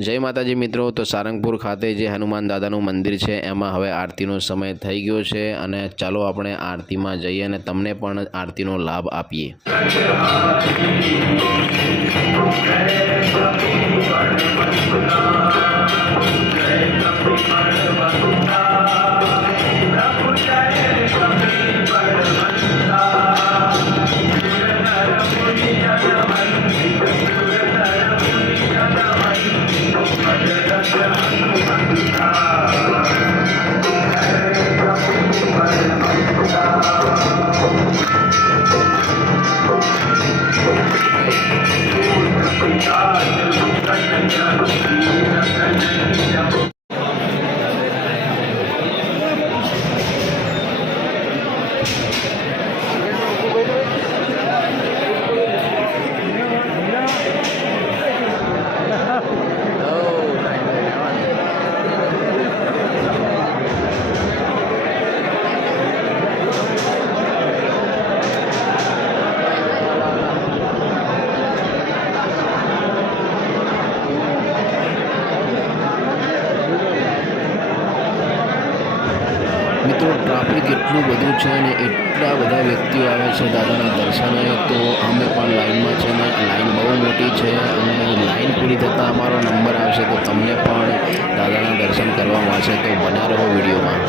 જય માતાજી મિત્રો। તો સારંગપુર ખાતે જે હનુમાન દાદાનું મંદિર છે એમાં હવે આરતીનો સમય થઈ ગયો છે અને ચાલો આપણે આરતીમાં જઈએ અને તમને પણ આરતીનો લાભ આપીએ। મિત્રો ટ્રાફિક એટલું બધું છે અને એટલા બધા વ્યક્તિઓ આવે છે દાદાના દર્શને, તો અમે પણ લાઈનમાં છે ને લાઈન બહુ મોટી છે અને લાઈન પૂરી થતાં અમારો નંબર આવશે તો તમને પણ દાદાના દર્શન કરવા મળશે। તો બન્યા રહો વિડીયોમાં।